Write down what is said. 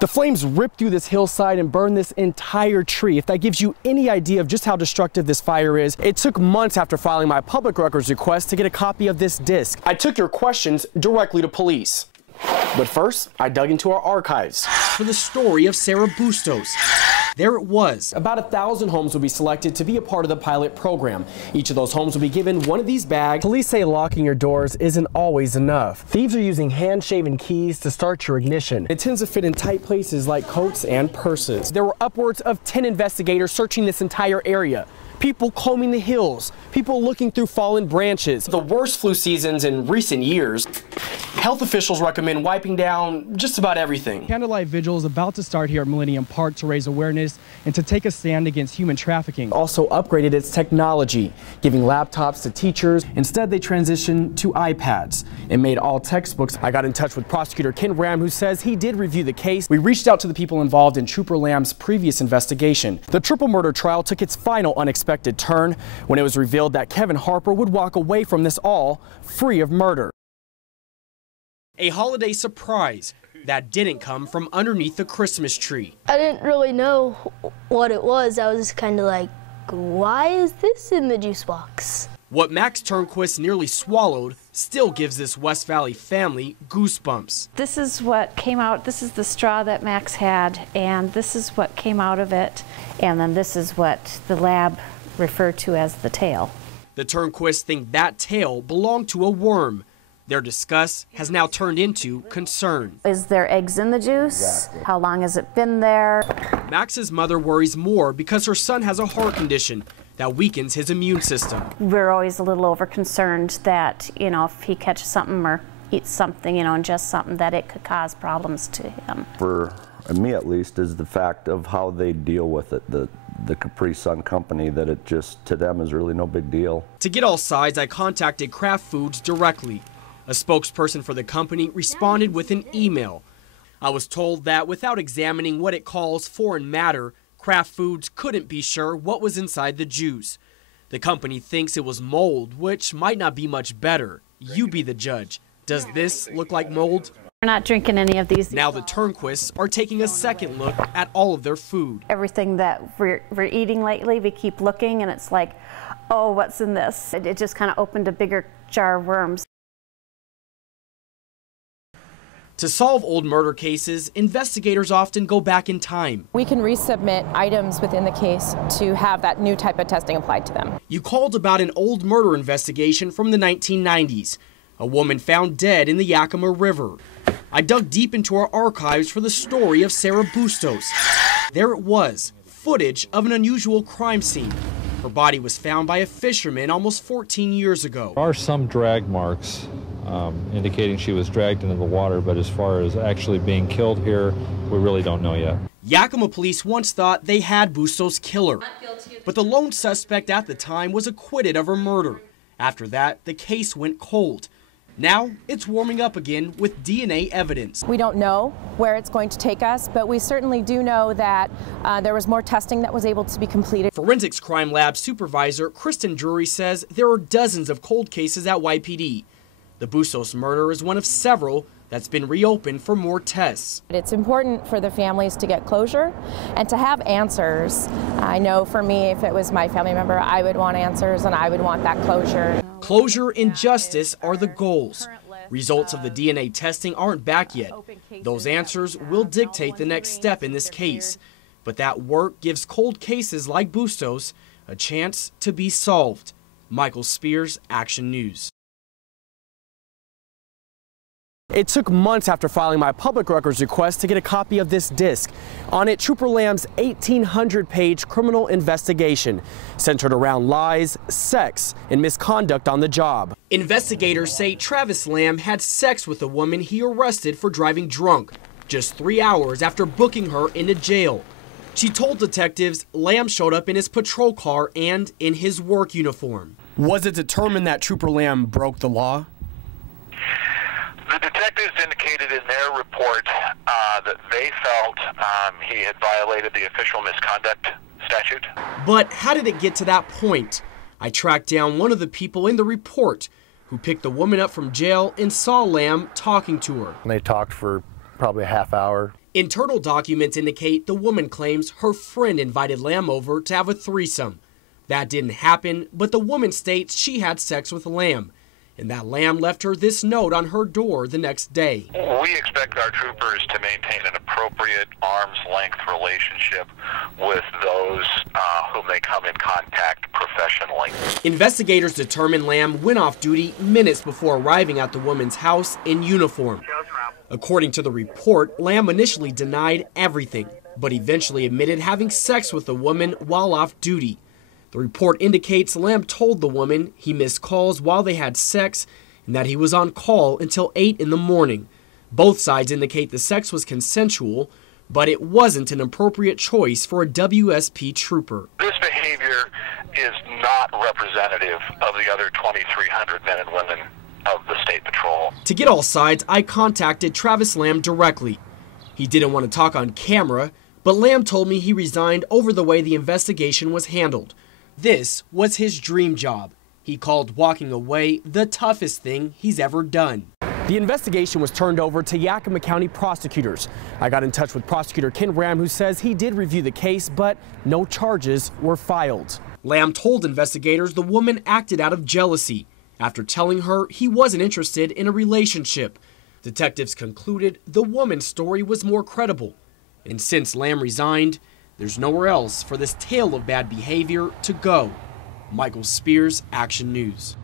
The flames ripped through this hillside and burned this entire tree. If that gives you any idea of just how destructive this fire is, it took months after filing my public records request to get a copy of this disc. I took your questions directly to police. But first, I dug into our archives for the story of Sarah Bustos. There it was. About 1,000 homes will be selected to be a part of the pilot program. Each of those homes will be given one of these bags. Police say locking your doors isn't always enough. Thieves are using hand-shaven keys to start your ignition. It tends to fit in tight places like coats and purses. There were upwards of 10 investigators searching this entire area. People combing the hills, people looking through fallen branches. The worst flu seasons in recent years. Health officials recommend wiping down just about everything. Candlelight Vigil is about to start here at Millennium Park to raise awareness and to take a stand against human trafficking. Also upgraded its technology, giving laptops to teachers. Instead, they transitioned to iPads and made all textbooks. I got in touch with prosecutor Ken Ram, who says he did review the case. We reached out to the people involved in Trooper Lamb's previous investigation. The triple murder trial took its final unexpected turn when it was revealed that Kevin Harper would walk away from this all free of murder. A holiday surprise that didn't come from underneath the Christmas tree. I didn't really know what it was. I was kind of like, why is this in the juice box? What Max Turnquist nearly swallowed still gives this West Valley family goosebumps. This is what came out. This is the straw that Max had, and this is what came out of it. And then this is what the lab referred to as the tail. The Turnquists think that tail belonged to a worm. Their disgust has now turned into concern. Is there eggs in the juice? Exactly. How long has it been there? Max's mother worries more because her son has a heart condition that weakens his immune system. We're always a little over concerned that, if he catches something or eats something, ingests something, that it could cause problems to him. For me at least, is the fact of how they deal with it. The Capri Sun company, that it just, to them, is really no big deal. To get all sides, I contacted Kraft Foods directly. A spokesperson for the company responded with an email. I was told that without examining what it calls foreign matter, Kraft Foods couldn't be sure what was inside the juice. The company thinks it was mold, which might not be much better. You be the judge. Does this look like mold? We're not drinking any of these. Now the Turnquists are taking a second look at all of their food. Everything that we're eating lately, we keep looking and it's like, oh, what's in this? It just kind of opened a bigger jar of worms. To solve old murder cases, investigators often go back in time. We can resubmit items within the case to have that new type of testing applied to them. You called about an old murder investigation from the 1990s. A woman found dead in the Yakima River. I dug deep into our archives for the story of Sarah Bustos. There it was, footage of an unusual crime scene. Her body was found by a fisherman almost 14 years ago. There are some drag marks indicating she was dragged into the water, but as far as actually being killed here, we really don't know yet. Yakima police once thought they had Bustos' killer, but the lone suspect at the time was acquitted of her murder. After that, the case went cold. Now, it's warming up again with DNA evidence. We don't know where it's going to take us, but we certainly do know that there was more testing that was able to be completed. Forensics Crime Lab supervisor Kristen Drury says there are dozens of cold cases at YPD. The Bustos murder is one of several that's been reopened for more tests. It's important for the families to get closure and to have answers. I know for me, if it was my family member, I would want answers and I would want that closure. Closure and justice are the goals. Results of the DNA testing aren't back yet. Those answers will dictate the next step in this case. But that work gives cold cases like Bustos a chance to be solved. Michael Spears, Action News. It took months after filing my public records request to get a copy of this disc. On it, Trooper Lamb's 1,800-page criminal investigation centered around lies, sex, and misconduct on the job. Investigators say Travis Lamb had sex with a woman he arrested for driving drunk just 3 hours after booking her into jail. She told detectives Lamb showed up in his patrol car and in his work uniform. Was it determined that Trooper Lamb broke the law? The detectives indicated in their report that they felt he had violated the official misconduct statute. But how did it get to that point? I tracked down one of the people in the report who picked the woman up from jail and saw Lamb talking to her. They talked for probably a half hour. Internal documents indicate the woman claims her friend invited Lamb over to have a threesome. That didn't happen, but the woman states she had sex with Lamb, and that Lamb left her this note on her door the next day. We expect our troopers to maintain an appropriate arm's length relationship with those whom they come in contact professionally. Investigators determined Lamb went off duty minutes before arriving at the woman's house in uniform. According to the report, Lamb initially denied everything, but eventually admitted having sex with the woman while off duty. The report indicates Lamb told the woman he missed calls while they had sex and that he was on call until 8 in the morning. Both sides indicate the sex was consensual, but it wasn't an appropriate choice for a WSP trooper. This behavior is not representative of the other 2,300 men and women of the State Patrol. To get all sides, I contacted Travis Lamb directly. He didn't want to talk on camera, but Lamb told me he resigned over the way the investigation was handled. This was his dream job. He called walking away the toughest thing he's ever done. The investigation was turned over to Yakima County prosecutors. I got in touch with prosecutor Ken Ram, who says he did review the case, but no charges were filed. Lamb told investigators the woman acted out of jealousy after telling her he wasn't interested in a relationship. Detectives concluded the woman's story was more credible. And since Lamb resigned, there's nowhere else for this tale of bad behavior to go. Michael Spears, Action News.